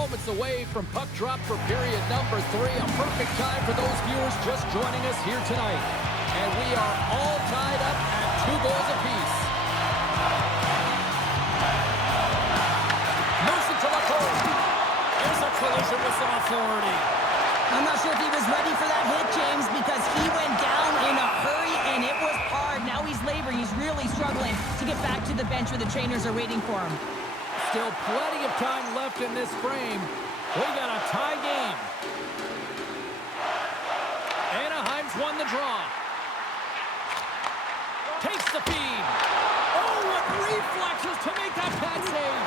Moments away from puck drop for period number 3. A perfect time for those viewers just joining us here tonight. And we are all tied up at 2 goals apiece. Moves it to Lacroix. There's a collision with some authority. I'm not sure if he was ready for that hit, James, because he went down in a hurry, and it was hard. Now he's laboring. He's really struggling to get back to the bench where the trainers are waiting for him. Still plenty of time left in this frame. We got a tie game. Anaheim's won the draw. Takes the feed. Oh, what reflexes to make that pad save.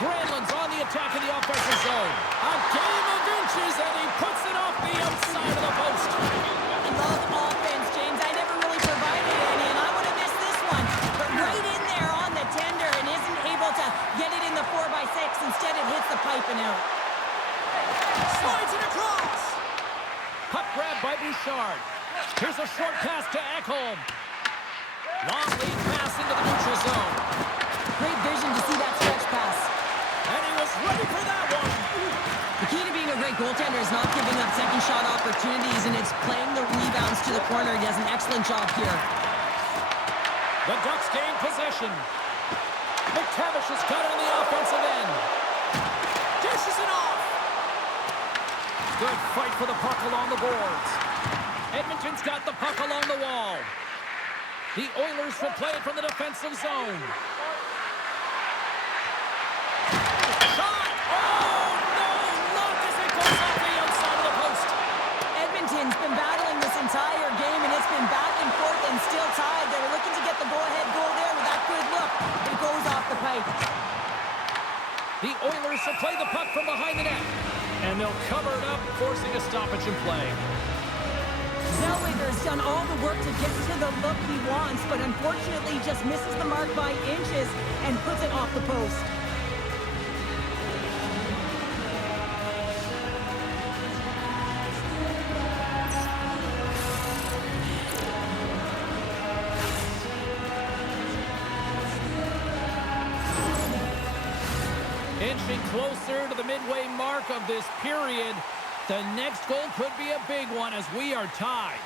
Granlund's on the attack in the offensive zone. A game of inches, and he puts it off the outside of the post. Love offense, James. I never really provided any, and I would have missed this one. But right in there on the tender and isn't able to get it in the 4x6. Instead, it hits the pipe and out. Slides it across. Puck grab by Bouchard. Here's a short pass to Ekholm. Long lead pass into the neutral zone. Great vision to see that stretch pass. And he was ready for that one. The key to being a great goaltender is not giving up second shot opportunities, and it's playing the rebounds to the corner. He does an excellent job here. The Ducks gain possession. McTavish has got it on the offensive end. Dishes it off. Good fight for the puck along the boards. Edmonton's got the puck along the wall. The Oilers will play it from the defensive zone. Shot! Oh, no! Look as it goes off the outside of the post. Edmonton's been battling this entire game, and it's been back and forth and still tied. They were looking to get the go-ahead goal there with that good look, but it goes off the pipe. The Oilers will play the puck from behind the net, and they'll cover it up, forcing a stoppage in play. Zellweger's done all the work to get to the look he wants, but unfortunately just misses the mark by inches and puts it off the post. Inching closer to the midway mark of this period. The next goal could be a big one as we are tied.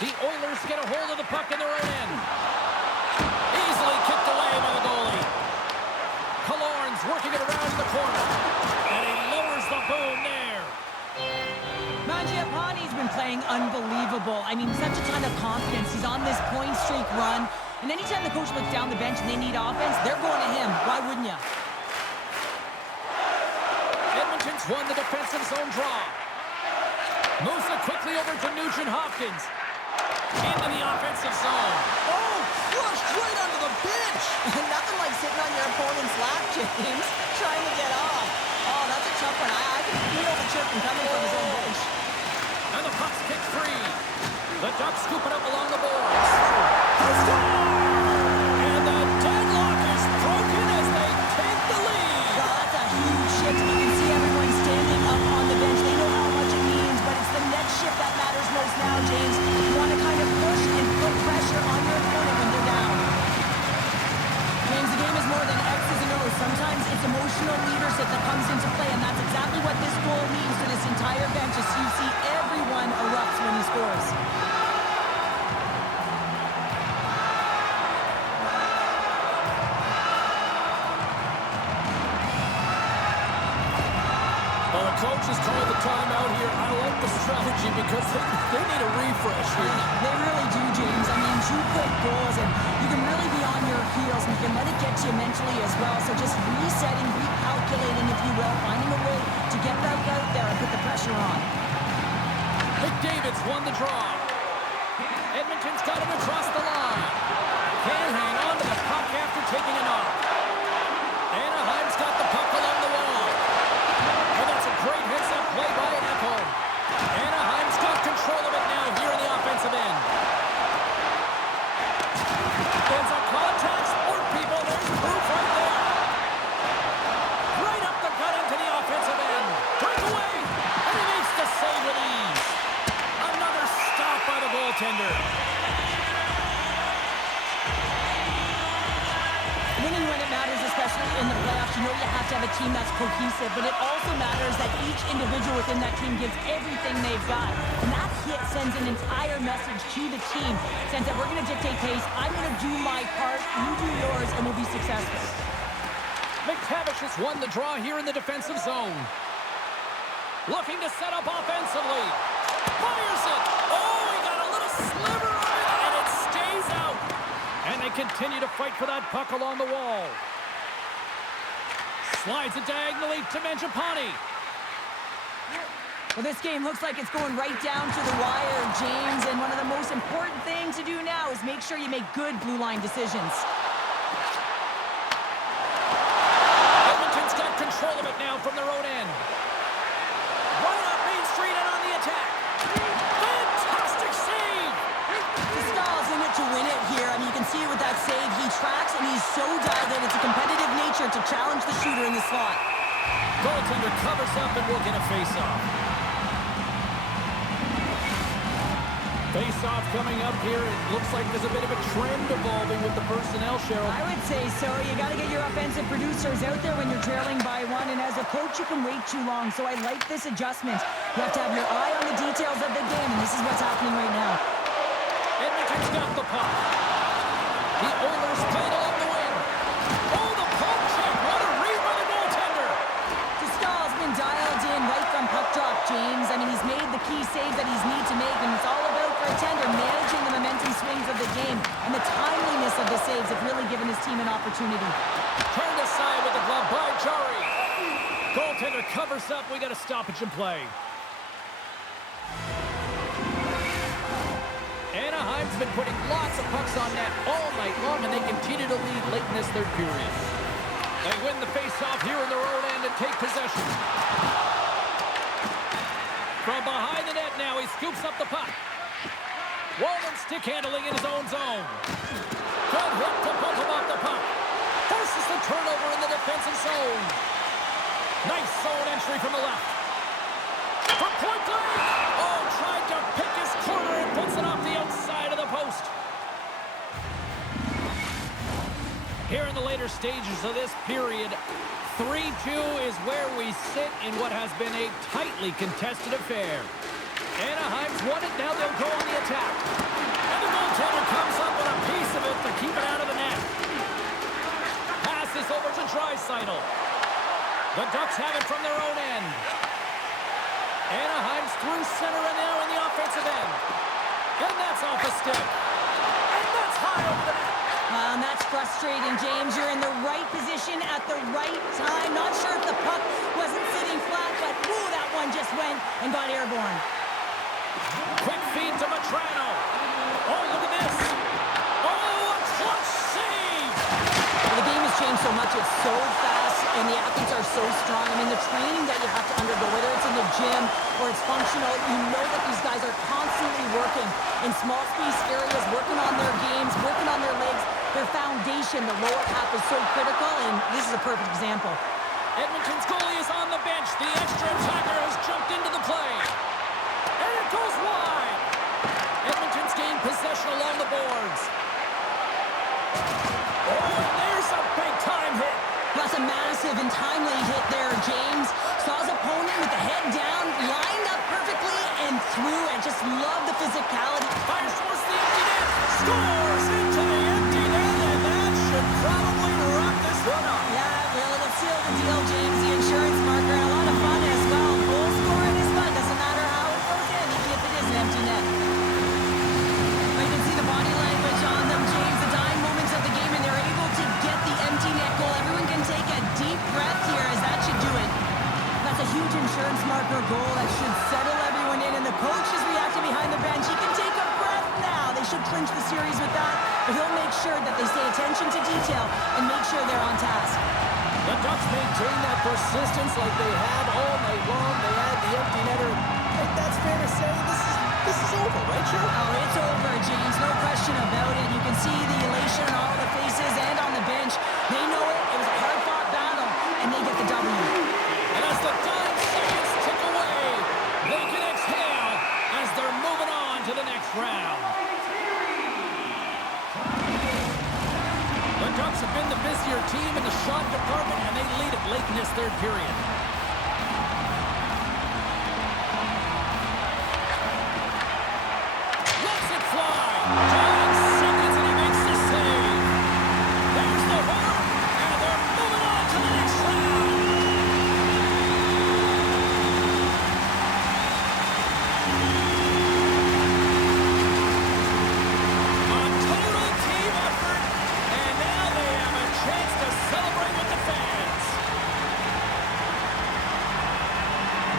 The Oilers get a hold of the puck in their own end. Easily kicked away by the goalie. Killorn's working it around the corner. And he lowers the boom there. Mangiapane's been playing unbelievable. I mean, such a ton of confidence. He's on this point streak run. And anytime the coach looks down the bench and they need offense, they're going to him. Why wouldn't you? Edmonton's won the defensive zone draw. Moves it quickly over to Nugent-Hopkins. Into the offensive zone. Oh, crushed right under the bench. Nothing like sitting on your opponent's lap, James, trying to get off. Oh, that's a tough one. I can feel the chirping coming from his own bench. And the puck's kicked free. The Ducks scoop it up along the boards. And the deadlock is broken as they take the lead. Well, that's a huge shift. You can see everyone standing up on the bench. They know how much it means, but it's the next shift that matters most now, James. You want to kind of push and put pressure on your opponent when they're down. James, the game is more than X's and O's. Sometimes it's emotional leadership that comes into play, and that's exactly what this goal means to this entire bench as you see everyone erupts when he scores. Well, the coach has called the timeout here. I like the strategy because they need a refresh here. They really do, James. I mean, 2 quick goals, and you can really be on your heels, and you can let it get to you mentally as well. So just resetting, recalculating, if you will, finding a way to get back out there and put the pressure on. McDavid's won the draw. Edmonton's got it across the line. Can't hang on to the puck after taking a knock. Anaheim's got the puck along the wall. And that's a great heads-up play by Ekholm. Anaheim's got control of it now here in the offensive end. There's a contact sport, people. There's proof right there. Right up the gut into the offensive end. Breakaway, and he makes the save with ease. Another stop by the goaltender. Winning when it matters, especially especially in the playoffs, you know you have to have a team that's cohesive, but it also matters that each individual within that team gives everything they've got. And that hit sends an entire message to the team, saying that we're going to dictate pace, I'm going to do my part, you do yours, and we'll be successful. McTavish has won the draw here in the defensive zone. Looking to set up offensively. Fires it! Oh, he got a little sliver of it, and it stays out. And they continue to fight for that puck along the wall. Slides it diagonally to Mangiapane. Well, this game looks like it's going right down to the wire, James, and one of the most important things to do now is make sure you make good blue line decisions. Edmonton's got control of it now from their own end. Right up Main Street and on the attack. Fantastic save! Stahl's in it to win it here. I mean, you can see it with that save. He tracks, and he's so dialed in. It's a competitive nature to challenge the shooter in the slot. Goaltender covers up and will get a face-off. Face-off coming up here. It looks like there's a bit of a trend evolving with the personnel, Cheryl. I would say so. You got to get your offensive producers out there when you're trailing by one, and as a coach, you can wait too long. So I like this adjustment. You have to have your eye on the details of the game, and this is what's happening right now. Edmonton's got the puck. The Oilers play it along the wing. Oh, the poke check. What a read by the goaltender. Stahl's been dialed in right from puck drop, James. I mean, he's made the key saves that he's need to make, and it's all about for a tender managing the momentum swings of the game, and the timeliness of the saves have really given his team an opportunity. Turned aside with the glove by Jari. Goaltender covers up. We got a stoppage in play. Anaheim's been putting lots of pucks on net all night long, and they continue to lead late in this third period. They win the face-off here in their own end and take possession. From behind the net now, he scoops up the puck. Walden stick handling in his own zone. Good hit to bump him off the puck. Forces the turnover in the defensive zone. Nice zone entry from the left. From point blank. Oh, tried to pick his corner and puts it off the outside of the post. Here in the later stages of this period, 3-2 is where we sit in what has been a tightly contested affair. Anaheim's won it, now they'll go on the attack. And the goaltender comes up with a piece of it to keep it out of the net. Passes over to Draisaitl. The Ducks have it from their own end. Anaheim's through center and now in the offensive end. And that's off a stick. And that's high over the net. And that's frustrating, James. You're in the right position at the right time. Not sure if the puck wasn't sitting flat, but woo, that one just went and got airborne. Quick feed to Matrano. Oh, look at this. Oh, a clutch save. Well, the game has changed so much. It's so fast, and the athletes are so strong. I mean, the training that you have to undergo, whether it's in the gym or it's functional, you know that these guys are constantly working in small space areas, working on their games, working on their legs. Their foundation, the lower half, is so critical, and this is a perfect example. Edmonton's goalie is on the bench. The extra attacker has jumped into the play. And it goes wide. Edmonton's gained possession along the boards. Oh, and there's a big-time hit. That's a massive and timely hit there, James. Saw his opponent with the head down, lined up perfectly, and through. I just love the physicality. Fires towards the empty net. Scores into the empty net, and that should probably wrap this one up. Yeah, well, it'll seal the deal, James. The insurance marker, and a lot of fun as well. Goal scoring is fun. Doesn't matter how it goes in, even if it is an empty net. But you can see the body language on them, James. The dying moments of the game, and they're able to get the empty net goal. Everyone can take a deep breath here, as that should do it. That's a huge insurance marker goal that should settle everyone in, and the coach is reacting behind the bench. He can take a breath now. They should clinch the series with that, but he'll make sure that they stay attention to detail and make sure they're on task. The Ducks maintain that persistence like they have all night long. They had the empty netter. I think that's fair to say. This is over, right, Joe? Oh, it's over, James. No question about it. You can see the elation on all the faces and on the bench. They know it. It was a hard-fought battle, and they get the W. And as the dying seconds tick away, they can exhale as they're moving on to the next round. The Ducks have been the is your team in the shot department, and they lead it late in this third period. Lets it fly. 10 seconds, and he makes the save. There's the horn, and they're moving on to the next round. A total team effort, and now they have a chance to celebrate with the fans.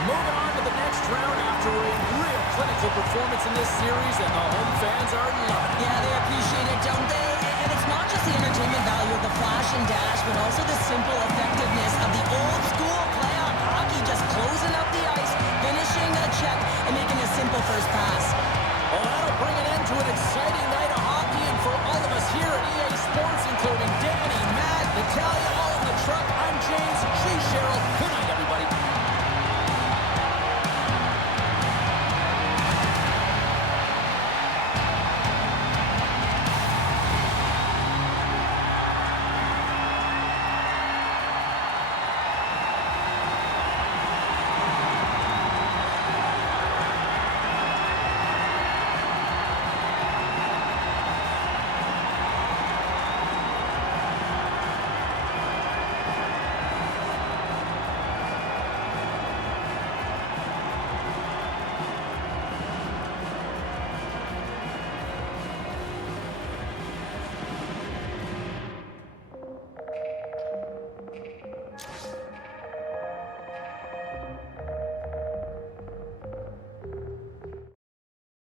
Moving on to the next round after a real clinical performance in this series, and the home fans are loving it. Yeah, they appreciate it, don't they? And it's not just the entertainment value of the flash and dash, but also the simple effectiveness of the old-school play-on hockey, just closing up the ice, finishing a check, and making a simple first pass. Well, that'll bring an end to an exciting night of hockey, and for all of us here at EA Sports, including Danny, Matt, Natalia, all in the truck, I'm James. She's Cheryl. Good night,